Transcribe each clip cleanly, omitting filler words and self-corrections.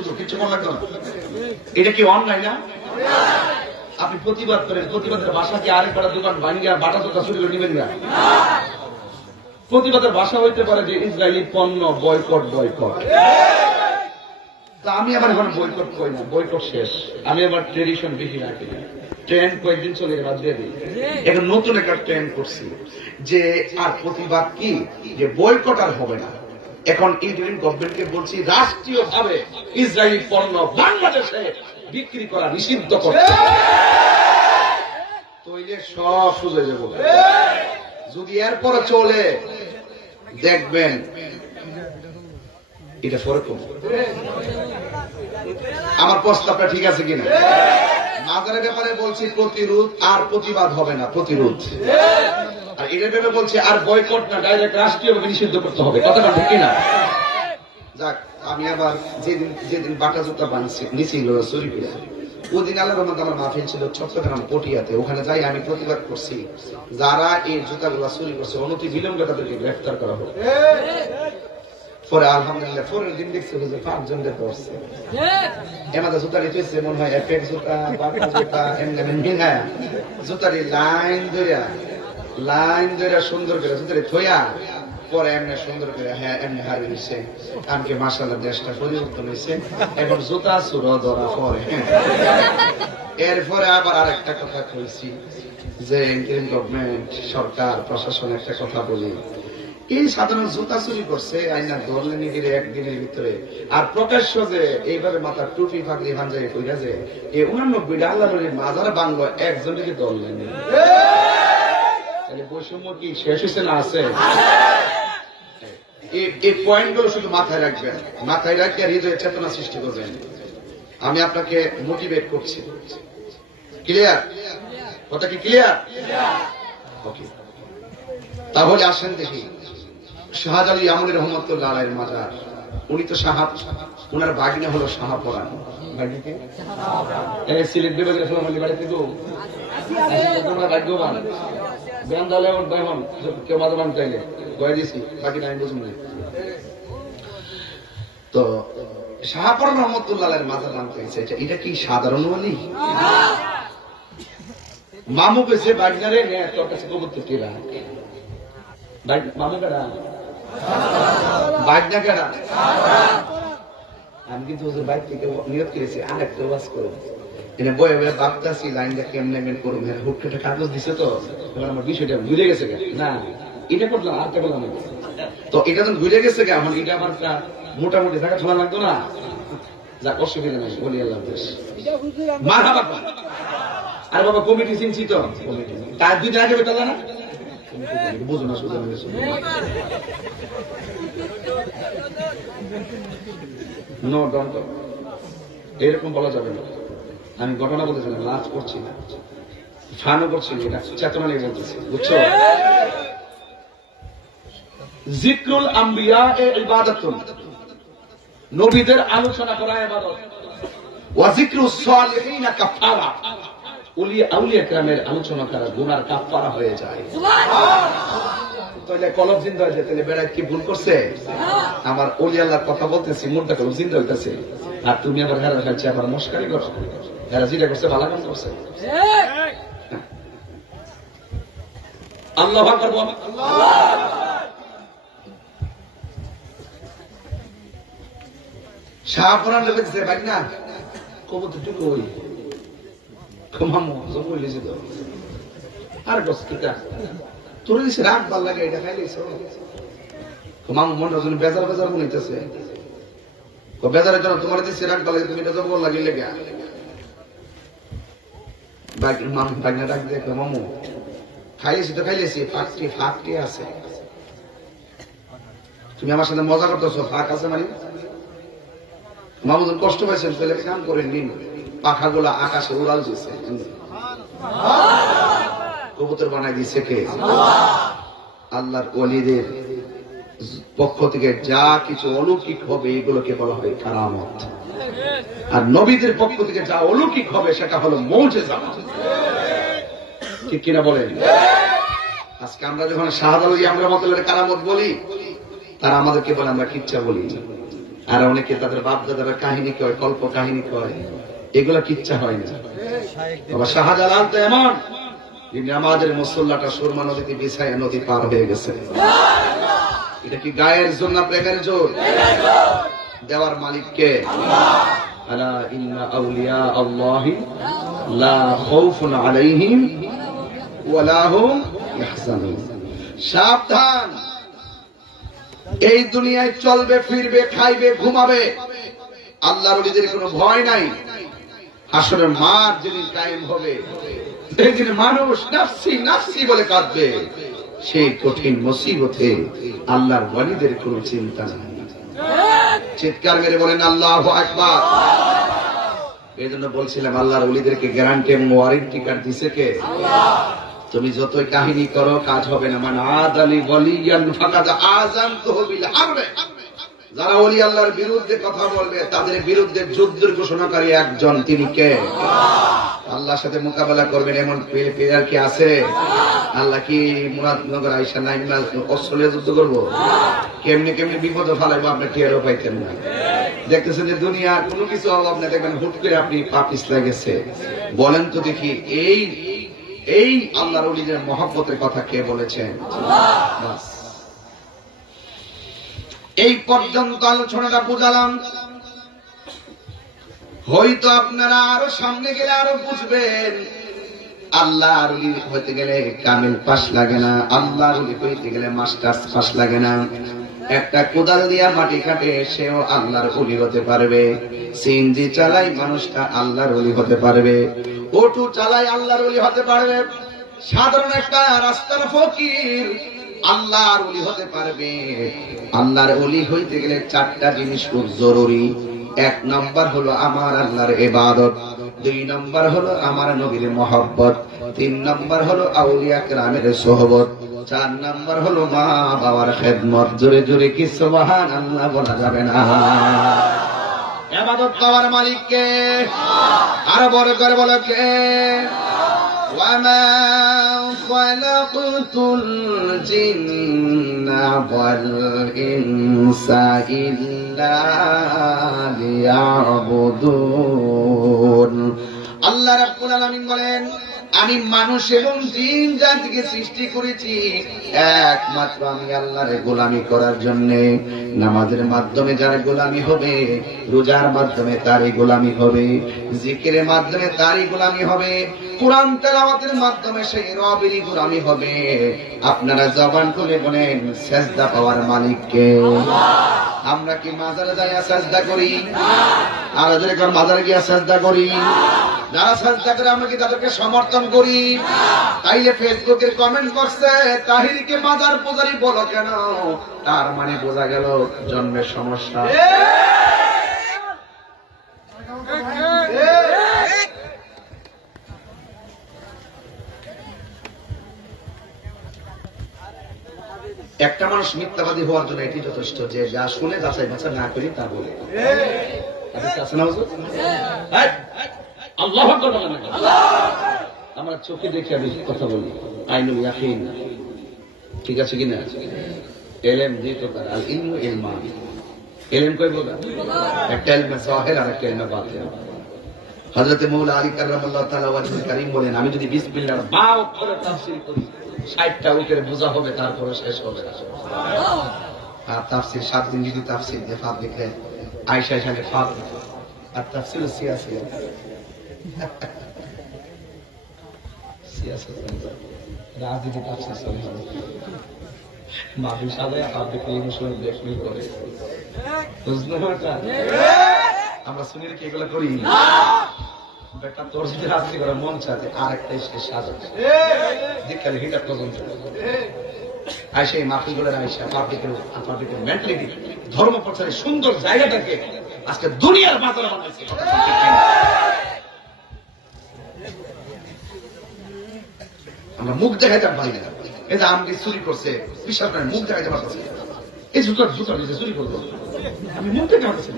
শুধু কিছু মনে লাগতো না। এটা কি অন্যায় না? আপনি প্রতিবাদ করেন, প্রতিবাদের ভাষা কি আরেক কটা দোকান ভাঙিয়া বাটা চোটা চুরি করে নিবেন না? প্রতিবাদের ভাষা হইতে পারে যে ইসরায়েলি পণ্য বয়কট বয়কট। তা আমি আবার এখন বয়কট করি না, বয়কট শেষ। আমি আবার ট্রেডিশন বেশি রাখি না, ট্রেন্ড কয়েকদিন চলে বাদ দিয়ে দিই। এখন নতুন একটা ট্রেন্ড করছি যে আর প্রতিবাদ কি, যে বয়কট আর হবে না। এখন ইন্টারিম গভর্নমেন্টকে বলছি রাষ্ট্রীয় ভাবে ইসরায়েলি পণ্য বাংলাদেশে বিক্রি করা নিষিদ্ধ করতে, তৈলে সব সুযোগ যাব। যদি এরপরে চলে দেখবেন এটা ফরক। আমার প্রস্তাবটা ঠিক আছে কিনা? মাজারের ব্যাপারে বলছি প্রতিরোধ আর প্রতিবাদ হবে না, প্রতিরোধ। আর এটার ব্যাপারে বলছি আর বয়কট না, ডাইরেক্ট রাষ্ট্রীয়ভাবে নিষিদ্ধ করতে হবে। কথাটা ঠিক কিনা? যাক, আমি আবার যেদিন বাটা জুতা বানছি নিছিল চুরি করে, ওদিন আল্লাহর রহমতে আমার মাহফিল ছিল চট্টগ্রাম পটিয়াতে। ওখানে যাই আমি প্রতিবাদ করছি, যারা এই জুতাগুলা চুরি করছে অনতি বিলম্বে তাদেরকে গ্রেফতার করা হোক। পরে আলহামদুলিল্লাহ পরের দিন দেখছি যে 5 জনদের ধরছে। এমাদা জুতা নিতেছে মনে হয় এফেক্ট জুতা, বাটা জুতা, এমনি মিনা জুতারি লাইন ধরে সুন্দর করে জুতারি থইয়া পরে এমনি সুন্দর করে হ্যাঁ এমনি হারিয়ে দিচ্ছে। আমাকে মাশাআল্লাহ দেশটা পরিবর্তন হয়েছে, এখন জুতা চুর ধরা পরে। এরপরে আবার আরেকটা কথা কইছি যে ইন্টারিম গভর্নমেন্ট সরকার প্রশাসন একটা কথা বলি, এই সাধারণ জুতা চুরি করছে আইনা ধরলেনি একদিনের ভিতরে, আর প্রকাশ্য যে এইভাবে মাথার টুপি ফাঁকরি ভাঞ্জাই কইরা যে এই 89টা আল্লাহ নবীর মাজার বাংলো একজনকে ধরলেনি। তাহলে বৈষম্য কি শেষ হয়েছে না আছে? এই পয়েন্ট গুলো শুধু মাথায় রাখবেন, মাথায় রাখি আর হৃদয়ে চেতনা সৃষ্টি করবেন। আমি আপনাকে মোটিভেট করছি। ক্লিয়ার? কথা কি ক্লিয়ার? ওকে, তাহলে আসেন দেখি শাহজালাল ইয়ামানী রহমাতুল্লাহ আলাইহির মাজার। উনি তো সাহাব, ওনার ভাগিনা হলো শাহপরান। সিলেট বিভাগের বাড়িতে তো ভাগ্যবান বেন্দালে এখন কেউ মাঝে মান চাইলে গয়ে দিয়েছি, বাকি আমি বুঝুন না। তো শাহপরান রহমতুল্লাহ আলাইহির মাজার নাম চাইছে, এটা কি সাধারণ ওয়ালি? মামু কেছে বাগনারে নে তোর কাছে কবুতর কি রাখ। মামু কেডা? বাগনা কেডা? আমি কিন্তু ওদের বাইক থেকে নিয়োগ করেছি আর একটা ওয়াজ করো। এটা বয়ে বয়ে ভাবতেছি লাইনটা কেমন করুন, হুটখাটা কাগজ দিছে তো এবার আমার বিষয়টা ভুলে গেছে না, এটা করলাম আরটা করলাম। তো এটা যখন ভুলে গেছে এখন এটা আমার মোটামুটি থাকা শোনা লাগতো না। যাক, অসুবিধা নাই, বলি আল্লাহ হাফেজ। মা বাবা আর বাবা কমিটি চিনছি তো, কমিটি তার 2 দিন আগে বেটা জানা বুঝো না, শুধু নো ডন্ট এরকম বলা যাবে না। আমি ঘটনা বলতেছিলাম, লাজ করছি না, ফানও করছি না, এটা চেতনা নিয়ে বলতেছি, বুঝছো? জিক্রুল আম্বিয়া এ ইবাদাতুন, নবীদের আলোচনা করা ইবাদত। ওয়া জিক্রুস সালিহিনা কাফারা, আউলিয়া কেরামের আলোচনা করা গুনার কাফারা হয়ে যায়। তাহলে কলব জিন্দা হয়েছে, তাহলে বেড়া কি ভুল করছে? আমার ওলি আল্লাহর কথা বলতেছি, মুদ্রা কলব জিন্দা হইতেছে, আর তুমি আবার হেরা খাচ্ছে, আবার মস্কারি করো। হেরা যেটা করছে ভালো কাম করছে। আল্লাহু আকবার বল। শাহপুরান লেগেছে ভাই না, কবুতরটুকু ওই মামু জমুই লিখে দাও আর বস্তুটা তোর দিছে রাগ ভাল লাগে, এটা খাইলিস মামু মন রজন বেজার বেজার মনে হইতেছে। বেজারের জন্য তোমার দিছে রাগ ভাল লাগে, তুমি এটা জবর লাগিয়ে লেগে মামু বাগনা ডাক দেখো, মামু খাইলেছি তো খাইলেছি, ফাঁকটি আছে, তুমি আমার সাথে মজা করতেছো, ফাঁক আছে মানে? মামু যখন কষ্ট পাইছেন তাহলে কাম করে নিন, পাখাগুলা আকাশে উড়াল দিচ্ছে, কবুতর বানাই দিচ্ছে কে? আল্লাহর ওলিদের পক্ষ থেকে যা কিছু অলৌকিক হবে এগুলোকে বলা হয় কারামত, আর নবীদের পক্ষ থেকে যা অলৌকিক হবে সেটা হলো মুজিজা। ঠিক কিনা বলেন? আজকে আমরা যখন শাহজালাল ইয়ামানী রহমাতুল্লাহ কারামত বলি, তারা আমাদেরকে বলে আমরা কিচ্ছা বলি, আর অনেকে তাদের বাপ দাদারা কাহিনী কয়, কল্প কাহিনী কয়, এগুলা কিচ্ছা হয় না। বাবা শাহজালাল তো এমন, আমাদের মুসল্লাটা সুরমা নদীতে বিছায় নদী পার হয়ে গেছে। এটা কি গায়ের জোর না প্রেমের জোর? দেওয়ার মালিককে। আলা ইন্না আউলিয়া আল্লাহি লা খাউফুন আলাইহিম ওয়া লা হুম ইয়াহজানুন। সাবধান, এই দুনিয়ায় চলবে ফিরবে খাইবে ঘুমাবে, আল্লাহর ওলিদের কোনো ভয় নাই। হাসরের মাঠ যেদিন কায়েম হবে, এই দিন মানুষ নাফসি নাফসি বলে কাঁদবে। সেই কঠিন মুসিবতে আল্লাহর ওলিদের কোনো চিন্তা নাই। চিৎকার মেরে বলেন আল্লাহু আকবার। এই জন্য বলছিলাম আল্লাহর ওলিদেরকে গ্যারান্টি এবং ওয়ারেন্টি কার্ড দিছে কে? তুমি যতই কাহিনী করো কাজ হবে না। মান আদালি ওয়ালিয়ান ফাকাদ আযানতুহু বিল হারব। যারা ওলি আল্লাহর বিরুদ্ধে কথা বলবে তাদের বিরুদ্ধে যুদ্ধের ঘোষণাকারী একজন, তিনি কে? আল্লাহর সাথে মোকাবেলা করবেন এমন প্লেয়ার কি আছে? আল্লাহ কি মুরাদনগর আইসা নাইমা অস্ট্রেলিয়া যুদ্ধ করবো? কেমনি কেমনি বিপদে ফালাইবো আপনি টেরও পাইতেন না। দেখতেছেন যে দুনিয়ার কোনো কিছু অভাব না, দেখবেন হুট করে আপনি পাপিস লাগেছে। বলেন তো দেখি, এই আল্লাহর ওলিদের মহব্বতের কথা কে বলেছেন? বাস এই পর্যন্ত আলোচনাটা বুঝালাম। হয়তো আপনারা আরো সামনে গেলে আরো বুঝবেন। আল্লাহর ওলি হইতে গেলে কামিল পাস লাগে না, আল্লাহর ওলি হইতে গেলে মাস্টার্স পাস লাগে না। একটা কোদাল দিয়া মাটি কাটে সেও আল্লাহর ওলি হতে পারবে। সিএনজি চালাই মানুষটা আল্লাহর ওলি হতে পারবে। অটো চালাই আল্লাহর ওলি হতে পারবে। সাধারণ একটা রাস্তার ফকির আল্লাহর ওলি হতে পারবে। আল্লাহর ওলি হইতে গেলে চারটা জিনিস খুব জরুরি। এক নম্বর হলো আমার আল্লাহর ইবাদত, দুই নম্বর হলো আমার নবীর মহব্বত, তিন নম্বর হলো আউলিয়া কেরামের সোহবত, চার নম্বর হলো মা বাবার খেদমত। জোরে জোরে কি সুবহানাল্লাহ বলা যাবে না? ইবাদত পাওয়ার মালিক কে? আর বড় করে বলো কে? وَمَا خَلَقْتُ الْجِنَّ وَالْإِنسَ إِلَّا لِيَعْبُدُونَ। আল্লাহ রাব্বুল আলামিন বলেন, আমি মানুষ এবং জিন জাতিকে সৃষ্টি করেছি একমাত্র আমি আল্লাহর গোলামি করার জন্য। নামাজের মাধ্যমে যার গোলামি হবে, রোজার মাধ্যমে তারই গোলামি হবে, জিকিরের মাধ্যমে তারই গোলামি হবে, কোরআন তেলাওয়াতের মাধ্যমে সেই রবেরই গোলামি হবে। আপনারা জবান খুলে বলেন, সেজদা পাওয়ার মালিক কে? আমরা কি মাজারে যাইয়া সেজদা করি? আর এদেরকে মাজারে গিয়া সেজদা করি? যারা সেজদা করে আমরা কি তাদেরকে সমর্থন করি? তাইলে ফেসবুকের কমেন্ট করছে, তাহিরকে মাজার পূজারি বলো কেন? তার মানে বোঝা গেল জন্মের সমস্যা। একটা মানুষ মিথ্যাবাদী হওয়ার জন্য এটি যথেষ্ট যে যা শুনে যাচাই বাছাই না করি তা বলে। আমরা চোখে দেখে আমি কথা বলি, আইনুল ইয়াকিন, ঠিক আছে কিনা? এলেম দিত তার আল ইলমু ইলমান। এলেম কই বলা? একটা ইলমে যাহির আর একটা ইলমে বাতিন। হযরত মাওলানা আলী কাররামাল্লাহু তাআলা ওয়াজহুল কারীম বলেন, আমি যদি বিসমিল্লাহর বা অক্ষরে তাফসীর করি 60টা উকের বোঝা হবে, তারপরে শেষ হবে না। আর তাফসীর 7 দিন যদি তাফসীর দিয়ে ফাদ লিখে আয়েশা এখানে ফাদ আর তাফসীর সিয়াসি সিয়াসত রাজনীতি তাফসীর চলে হবে। মাহফিল সাজায় আপনাকে ইমোশনাল ব্ল্যাকমেইল করে, বুঝলেন? আমরা শুনি কি এগুলো করি না? বেটা তোর যদি রাজনীতি করার মন চায় আর একটা এসে সাজা দীক্ষালে হিটার পর্যন্ত আইসা এই মাহফিল গুলোর আইসা পাবলিকের মেন্টালিটি ধর্ম প্রচারের সুন্দর জায়গাটাকে আজকে দুনিয়ার বাজারে বানাইছে। আমরা মুখ দেখাইতে পারি না। এই যে আমি চুরি করছে বিশ্বাস করেন, মুখ দেখাইতে পারতেছি। এই জুতার নিজে চুরি করবো, আমি মুখ দেখাতে পারতেছি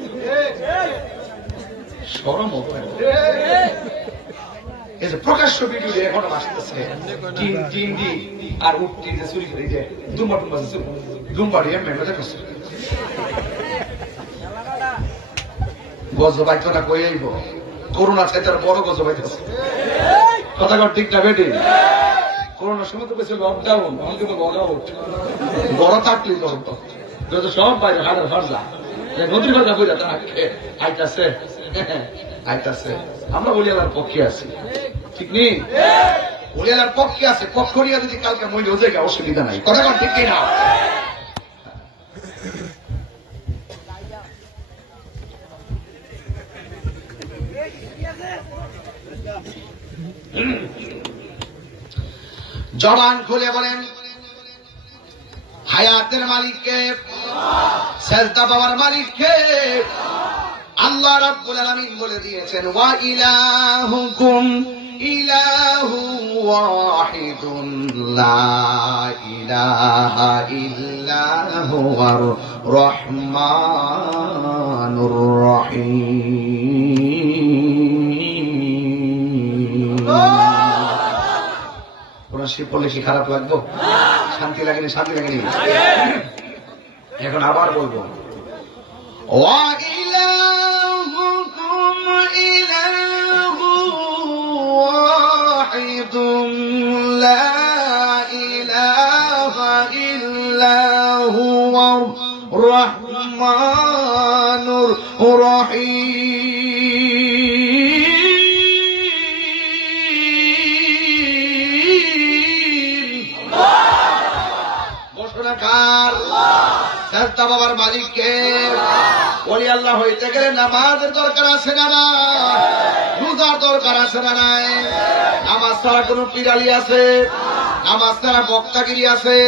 সরম হবে। এই যে প্রকাশ্য ভিডিও এখনো আসতেছে আর উঠটি যে চুরি করে দুম্বা দুম্বা দুম্বা দিয়ে মেমে করছে। গজব আইতো না কই আইব? করোনা চাইতে আর বড় গজব আইতেছে। কথা কর ঠিক না বেটি? করোনার সময় তো বেশি লকডাউন, এখন কিন্তু বড় থাকলেই তো সব বাইরে হাজার ফার্জা নদীর কথা বুঝা তারা আইতাছে আইতাছে। আমরা বলিয়ালার পক্ষে আছি, ঠিক নেই? বলিয়ালার পক্ষে আছে, পক্ষ নিয়ে যদি কালকে মহিলা হয়ে যায় অসুবিধা নাই। কথা কর ঠিক না? জবান খুলে বলেন হায়াতের মালিককে, সেজদা পাওয়ার মালিককে। আল্লাহ রাব্বুল আলামিন বলে দিয়েছেন ওয়া ইলাহুকুম ইলাহু ওয়াহিদুন লা ইলাহা ইল্লা হুয়ার রহমানুর রহিম। শিব বললে কি খারাপ লাগবো? শান্তি লাগেনি? শান্তি লাগেনি? এখন আবার বলবো ওয়া ইলাহুকুম ইলাহু ওয়াহিদুন লা ইলাহা ইল্লা হুয়ার রহমানুর রহিম। সেজদা বাবার মালিককে। ওলি আল্লাহ হইতে গেলে নামাজের দরকার আছে না না? রোজার দরকার আছে না নাই? নামাজ ছাড়া কোন পিরালি আছে? নামাজ ছাড়া বক্তাগিরি আছে?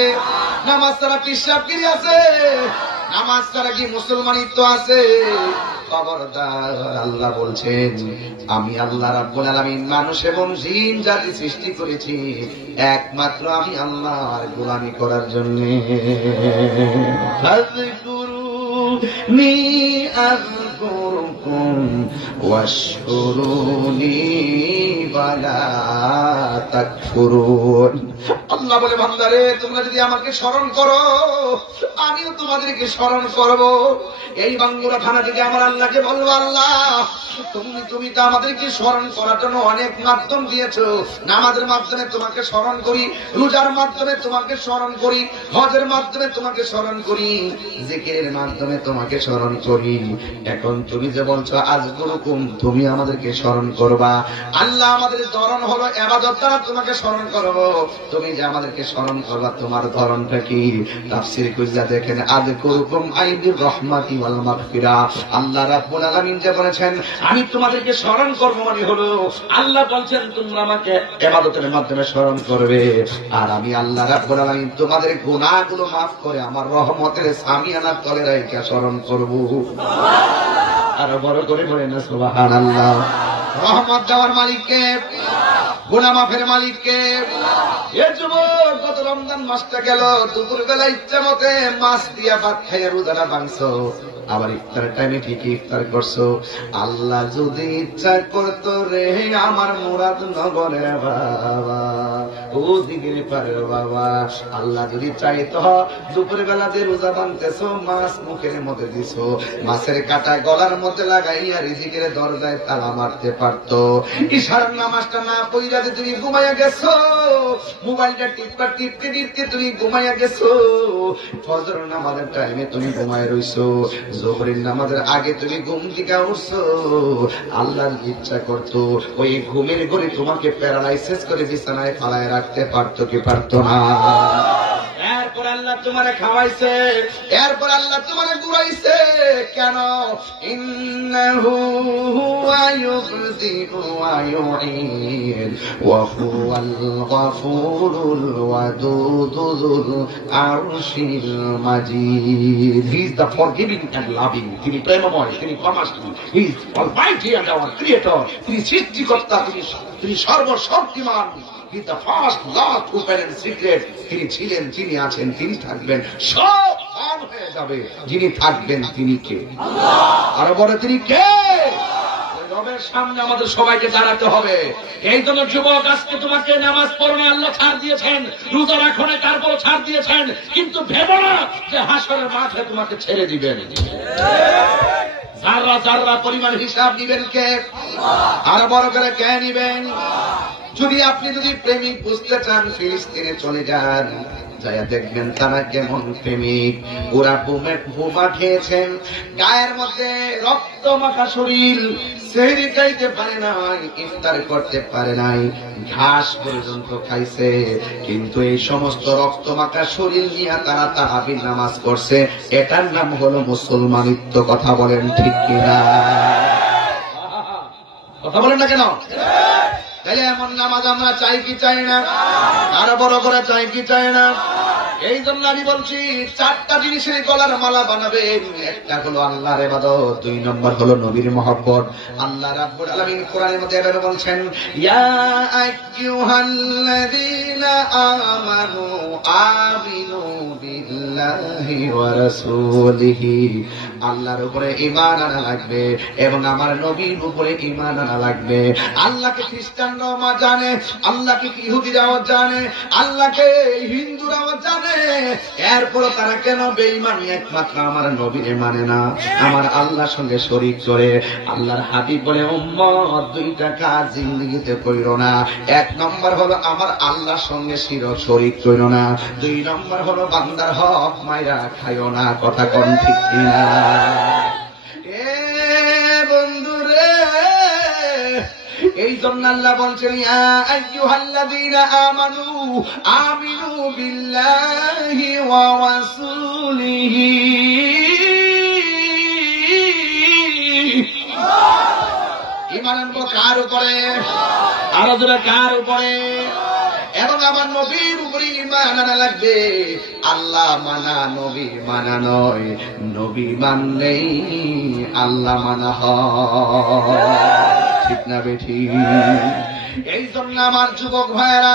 নামাজ ছাড়া পিসাবগিরি আছে? নামাজ ছাড়া কি মুসলমানিত্ব আছে? খবরদার, আল্লাহ বলছেন আমি আল্লাহ রাব্বুল আলামিন মানুষ এবং জিন জাতি সৃষ্টি করেছি একমাত্র আমি আল্লাহর গোলামি করার জন্য। ফাযকুরুনি আযকুরকুম ওয়াশকুরুনি ওয়ালা তাকফুরুন। আল্লাহ বলে বান্দারে তোমরা যদি আমাকে স্মরণ করো আমিও তোমাদেরকে স্মরণ করব। এই বাঙ্গুরা থানা থেকে আমার আল্লাহকে বলবো আল্লাহ তুমি তো আমাদেরকে স্মরণ করার জন্য অনেক মাধ্যম দিয়েছো। নামাজের মাধ্যমে তোমাকে স্মরণ করি, রোজার মাধ্যমে তোমাকে স্মরণ করি, হজের মাধ্যমে তোমাকে স্মরণ করি, জিকিরের মাধ্যমে তোমাকে স্মরণ করি। এখন তুমি যে বলছো আযকুরুকুম, তুমি আমাদেরকে স্মরণ করবা। আল্লাহ আমাদের ধরন হলো ইবাদত দ্বারা তোমাকে স্মরণ করব। তুমি যে আমাদেরকে স্মরণ করবা তোমার ধরনটা কি? তাফসীর কুজা দেখেন আযকুরুকুম আইবির রহমাতি ওয়াল মাগফিরা। আল্লাহ রাব্বুল আলামিন যে বলেছেন আমি তোমাদেরকে স্মরণ করব মানে হলো আল্লাহ বলছেন তোমরা আমাকে ইবাদতের মাধ্যমে স্মরণ করবে আর আমি আল্লাহ রাব্বুল আলামিন তোমাদের গুনাহগুলো maaf করে আমার রহমতের সামিয়ানার তলে রেখে স্মরণ করব। আর বড় করে বলেন না সুবহানাল্লাহ। রহমত দেওয়ার মালিককে, গুনাহ মাফের মালিককে। এ যুবক গত রমজান মাসটা গেল, দুপুর বেলা ইচ্ছা মতে মাছ দিয়া ভাত খাইয়া রোজাটা ভাঙছো, আবার ইফতার টাইমে ঠিকই ইফতার করছো। আল্লাহ যদি ইচ্ছা করতো রে আমার মুরাদ নগরে বাবা ওদিকে পারে বাবা, আল্লাহ যদি চাইতো দুপুর বেলা যে রোজা ভাঙতেছো মাছ মুখের মধ্যে দিছো, মাছের কাঁটা গলার মধ্যে লাগাইয়া রিজিকের দরজায় তালা মারতে পারতো। ইশার নামাজটা না পড়িয়া তুমি ঘুমাইয়া গেছো, মোবাইলটা টিপতে টিপতে তুমি ঘুমাইয়া গেছো, ফজর নামাজের টাইমে তুমি ঘুমায় রইছো, জোহরের নামাজের আগে তুমি ঘুম থেকে উঠছো। আল্লাহর ইচ্ছা করতো ওই ঘুমের ঘরে তোমাকে প্যারালাইসিস করে বিছানায় ফালায় রাখতে পারতো কি পারতো না? এরপর আল্লাহ তোমারে খাওয়াইছে, এরপর আল্লাহ তোমারে ঘুরাইছে কেন? ইন্নাহু হুয়া ইউবদিউ ওয়া ইউঈদ ওয়া হুয়াল গফুরুল ওয়াদুদুল আরশিল মাজিদ। He is the forgiving and loving. তিনি প্রেমময়, তিনি ক্ষমাশীল। He is almighty and our creator. তিনি সৃষ্টিকর্তা, তিনি সর্বশক্তিমান। He is the first, last, open and secret. তিনি ছিলেন, তিনি আছেন, তিনি থাকবেন, সব অন হয়ে যাবে। যিনি থাকবেন তিনি কে? আল্লাহ। আর বলে তিনি কে? রবের সামনে আমাদের সবাইকে দাঁড়াতে হবে। এই জন্য যুবক আজকে তোমাকে নামাজ পড়ো না আল্লাহ ছাড় দিয়েছেন, রোজা রাখো না তারপরও ছাড় দিয়েছেন, কিন্তু ভেবো না যে হাসরের মাঠে তোমাকে ছেড়ে দিবেন। যারা যারা পরিমাণ হিসাব নিবেন কে? আর বড় করে কে নিবেন? যদি প্রেমিক বুঝতে চান, ফিলিস্তিনে চলে যান, যাইয়া দেখবেন তারা কেমন প্রেমিক। ওরা বোমা খেয়েছেন, গায়ের মধ্যে রক্ত মাখা শরীর, সেহরি খাইতে পারে নাই, ইফতার করতে পারে নাই, ঘাস পর্যন্ত খাইছে, কিন্তু এই সমস্ত রক্ত মাখা শরীর নিয়ে তারা তারাবির নামাজ করছে। এটার নাম হলো মুসলমানিত্ব। কথা বলেন ঠিক কিনা? কথা বলেন না কেন? তাহলে এমন নামাজ আমরা চাই কি চাই না? আরো বড় করে চাই কি চাই না? এই জন্য আমি বলছি, চারটা জিনিসের গলার মালা বানাবেন। একটা হলো আল্লাহর ইবাদত, 2 নম্বর হলো নবীর মহব্বত। আল্লাহ রাব্বুল আলামিন কোরআনের মধ্যে এভাবে বলছেন, ইয়া আইয়ুহাল্লাযীনা আমানু আমিনু বিল্লাহি ওয়া রাসূলিহি। আল্লাহর উপরে ঈমান আনা লাগবে এবং আমার নবীর উপরে ঈমান আনা লাগবে। আল্লাহকে খ্রিস্টানরাও জানে, আল্লাহকে ইহুদিরাও জানে, আল্লাহকে হিন্দুরাও জানে, এরপরও তারা কেন বেঈমানি? একমাত্র আমার নবীর মানে না, আমার আল্লাহর সঙ্গে শরীক করে। আল্লাহর হাবিব বলে, উম্মত 2টা কাজ জিন্দেগিতে কইরো না। 1 নম্বর হলো আমার আল্লাহর সঙ্গে শরীক কইরো না, 2 নম্বর হলো বান্দার হক মাইরা খাইও না। কথা কোন ঠিক কিনা? এ বন্ধুরে, এই জন্য আল্লাহ বলছেন, ইয়া আইয়ুহাল্লাযীনা আমানু আমিনু বিল্লাহি ওয়া রাসূলিহি। ঈমান আনবো কার উপরে? আরো জোরে কার উপরে? এবং আমার নবীর উপরে ঈমান আনা লাগবে। আল্লাহ মানা নবী মানা নয়, নবী মানলেই আল্লাহ মানা হয়। ঠিক না বেঠি? এই জন্য আমার যুবক ভাইয়েরা,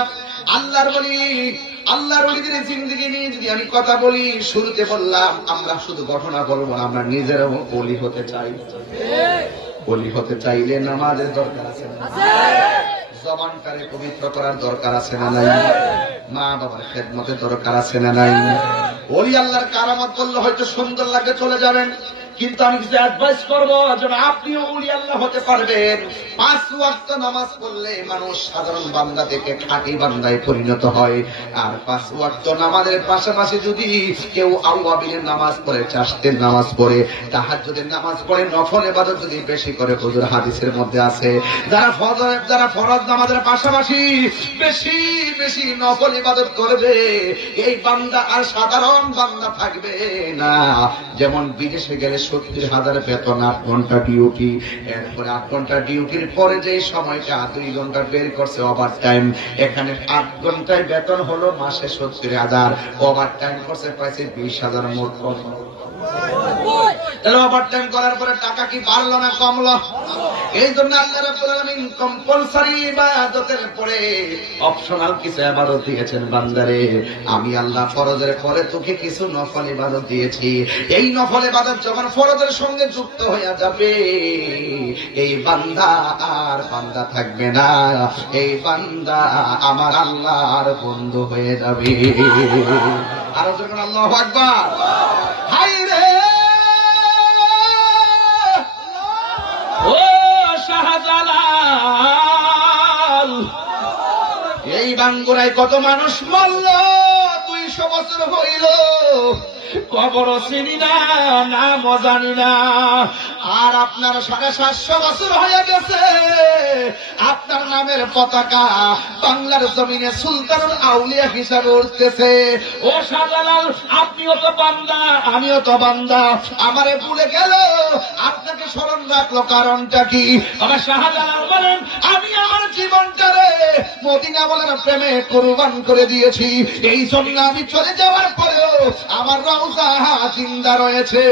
আল্লাহর ওলিদের জিন্দেগি নিয়ে যদি আমি কথা বলি, শুরুতে বললাম আমরা শুধু ঘটনা বলবো না, আমরা নিজেরাও ওলি হতে চাই। ওলি হতে চাইলে নামাজের দরকার আছে না? জবানটারে পবিত্র করার দরকার আছে না নাই? মা বাবার খেদমতের দরকার আছে না নাই? ওলি আল্লাহর কারামত বললে হয়তো সুন্দর লাগে, চলে যাবেন, কিন্তু আমি কিছু অ্যাডভাইস করবো যেন আপনিও ওলি আল্লাহ হতে পারবেন। 5 ওয়াক্ত নামাজ পড়লে মানুষ সাধারণ বান্দা থেকে খাঁটি বান্দায় পরিণত হয়। আর 5 ওয়াক্ত নামাজের পাশাপাশি যদি কেউ আওয়াবিনের নামাজ পড়ে, চাশতের নামাজ পড়ে, তাহাজ্জুদের নামাজ পড়ে, নফল ইবাদত যদি বেশি করে, হুজুর হাদিসের মধ্যে আছে, যারা ফরজ নামাজের পাশাপাশি বেশি বেশি নফল ইবাদত করবে, এই বান্দা আর সাধারণ বান্দা থাকবে না। যেমন বিদেশে গেলে 70,000 বেতন, 8 ঘন্টা ডিউটি, এরপরে 8 ঘন্টা ডিউটির পরে যে সময়টা 2 ঘন্টা বের করছে ওভার টাইম, এখানে 8 ঘন্টায় বেতন হলো মাসে 70,000, ওভার টাইম করছে পাইছে 20,000। মোট কত? তাহলে ওভার টাইম করার পরে টাকা কি বাড়লো না কমলো? এই জন্য আল্লাহ রাব্বুল আলামিন কম্পালসারি ইবাদতের পরে অপশনাল কিছু ইবাদত দিয়েছেন। বান্দারে, আমি আল্লাহ ফরজের পরে তোকে কিছু নফল ইবাদত দিয়েছি। এই নফল ইবাদত যখন ফরজের সঙ্গে যুক্ত হয়ে যাবে, এই বান্দা আর বান্দা থাকবে না, এই বান্দা আমার আল্লাহর বন্ধু হয়ে যাবে। আরো যখন আল্লাহু আকবার। হায় রে ও শাহজালাল, এই বাঙ্গুরায় কত মানুষ মরল, 200 বছর হইল, কবর চিনি না, নাম জানি না। আর আপনার 750 বছর হয়ে গেছে, আপনার নামের পতাকা বাংলার জমিনে সুলতানুল আউলিয়া হিসাবে উঠতেছে। ও শাহজালাল, আপনিও তো বান্দা, আমিও তো বান্দা, আমারে ভুলে গেল, আপনাকে স্মরণ রাখলো কারণটা কি? আমার শাহজালাল বলেন, আমি আমার জীবনটারে মদিনা বলার প্রেমে কুরবান করে দিয়েছি। এই জন্য আমি চলে যাওয়ার পরেও আমার রওজা জিন্দা রয়েছে।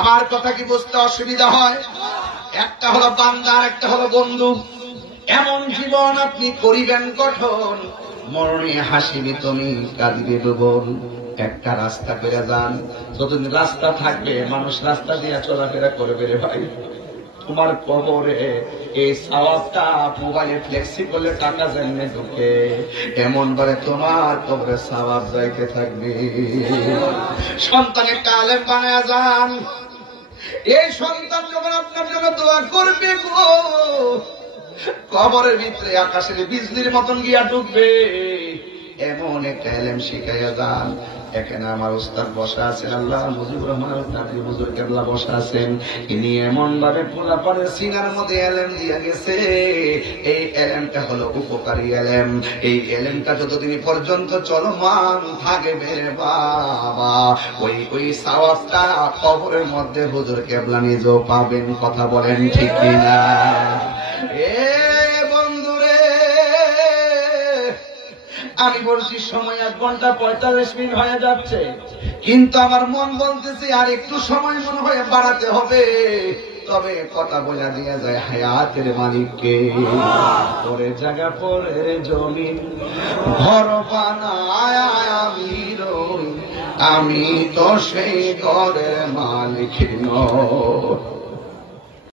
আমার কথা কি বুঝতে অসুবিধা হয়? একটা হলো বান্দা আর একটা হলো বন্ধু। এমন জীবন আপনি করিবেন গঠন, মরণে হাসিবি তুমি, কাঁদবি ভুবন। একটা রাস্তা করে যান, যতদিন রাস্তা থাকবে মানুষ রাস্তা দিয়ে চলাফেরা করবে রে ভাই। তোমার কবরে এই সওয়াবটা মোবাইলে ফ্লেক্সি করলে টাকা জানিয়ে ঢুকে, এমন ভাবে তোমার কবরে সওয়াব যাইতে থাকবে। সন্তানের আলেম বানায়া যান, এই সন্তান যখন আপনার জন্য দোয়া করবে গো, কবরের ভিতরে আকাশের বিজলির মতন গিয়া ঢুকবে। এমন একটা এলেম শিখাইয়া যান। এখানে আমার উস্তাদ বসা আছেন, আল্লাহ মুজিবুর রহমান নাবি হুজুর কেবলা বসা আছেন। ইনি এমন ভাবে পোলাপানের সিনার মধ্যে এলেম দিয়া গেছে, এই এলেমটা হলো উপকারী এলেম। এই এলেমটা যতদিন পর্যন্ত চলমান থাকবে রে বাবা, ওই সওয়াবটা কবরের মধ্যে হুজুর কেবলা নিজেও পাবেন। কথা বলেন ঠিক কিনা? আমি বলছি সময় 1 ঘন্টা 45 মিনিট হয়ে যাচ্ছে, কিন্তু আমার মন বলতেছে আর একটু সময় মনে হয় বাড়াতে হবে। তবে কথা বলা দিয়া যায় হায়াতের মালিককে। পরে জায়গা পরে জমিন ঘর বানায় আমি রই, আমি তো সেই ঘরের মালিক নই।